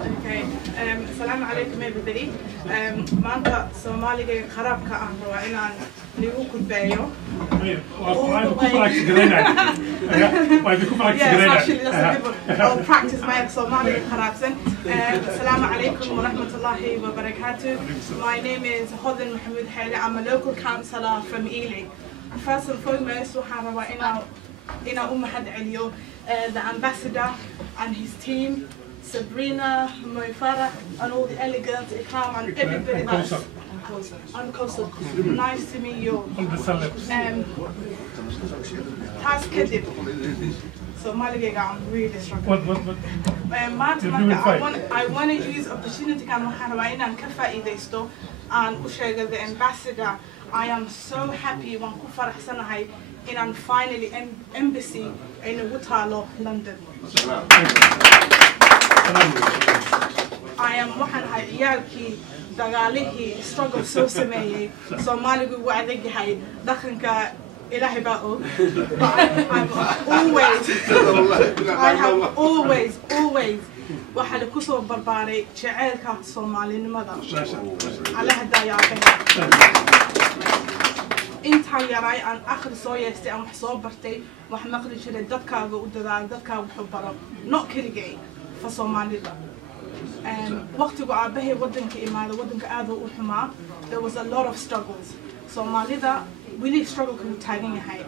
Okay. Assalamu alaikum everybody. Maanta Soomaaliga qarabka aan rabaa inaan nigu kudbeeyo. I'll practice my Somali qarabsan. Assalamu alaikum wa rahmatullahi wa barakatuh. My name is Hodan Mohamud Xayle. I'm a local councillor from Ealing. First and foremost, waxaan rabaa inaan u mahad celiyo the ambassador and his team, Sabrina, Moifara, and all the elegant, Ikram, and everybody that's uncoastal. Nice to meet you. Task Kedib. So Maliga, I'm really struggling. I want to use opportunity and Kafa and Ushaga, the ambassador. I am so happy when Kufar Hassanahay in finally embassy in Wutalo, London. I am waxaan ahay ciyaalkii dagaalihii struggle soo sameeyay Soomaaligu waa adag yahay dhaqanka Ilaahay baa og I have always waxaan ku soo barbaaray jaceylka Soomaalinimada Allaha daayaaqay inta yaray aan akhri soo yeestay aan wax soo bartay wax maqli jiray dadkaaga u dadaal dadkaaga wuxuu baro not keligay for Soomaalida waqtigu aabahay wadanka imaada wadanka aad u xumaa there was a lot of struggles Soomaalida really struggle ku taagan yahay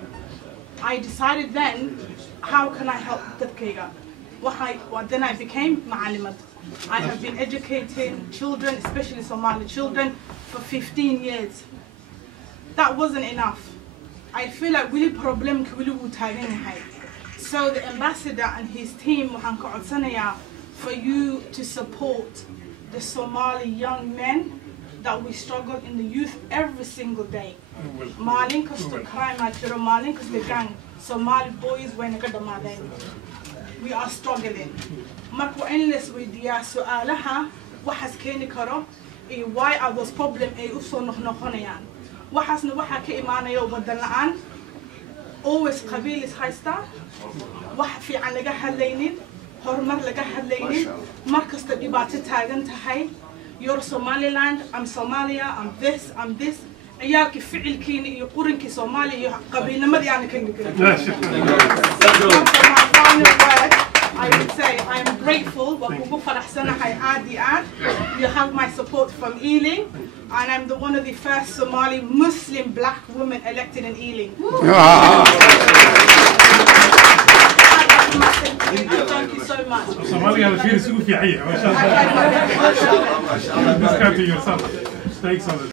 I decided then how can I help dadkayga then I became معلمة I have been educating children especially Somali children for 15 years that wasn't enough I feel like really problem ku really taagan yahay so the ambassador and his team waxaan ka codsanayaa for you to support the Somali young men that we struggle in the youth every single day. Maalin kasta crime ajiro, maalin kasta gang. Somali boys when we are struggling. Marka endless weydiyaa su'aalaha waxaas keeni karo iyo why are those problems ay u soo noqnoqonayaan. Waxaasna waxa ka imaanayo wadan la'aan. Always qabiil is haysta. Wax fiican laga hadlaynin. horumar laga hadlaynin markasta dhibaato taagan tahay you're Somaliland I'm Somalia I'm this ciyaalki ficilkiina iyo qurinki Soomaaliya iyo qabiilnimadii aan ka nigay I would say I am grateful wa kugu faraxsanahay aad you have my support from Ealing and I'm one of the first Somali Muslim black women elected in Ealing Thank you so much. Somalia has been super.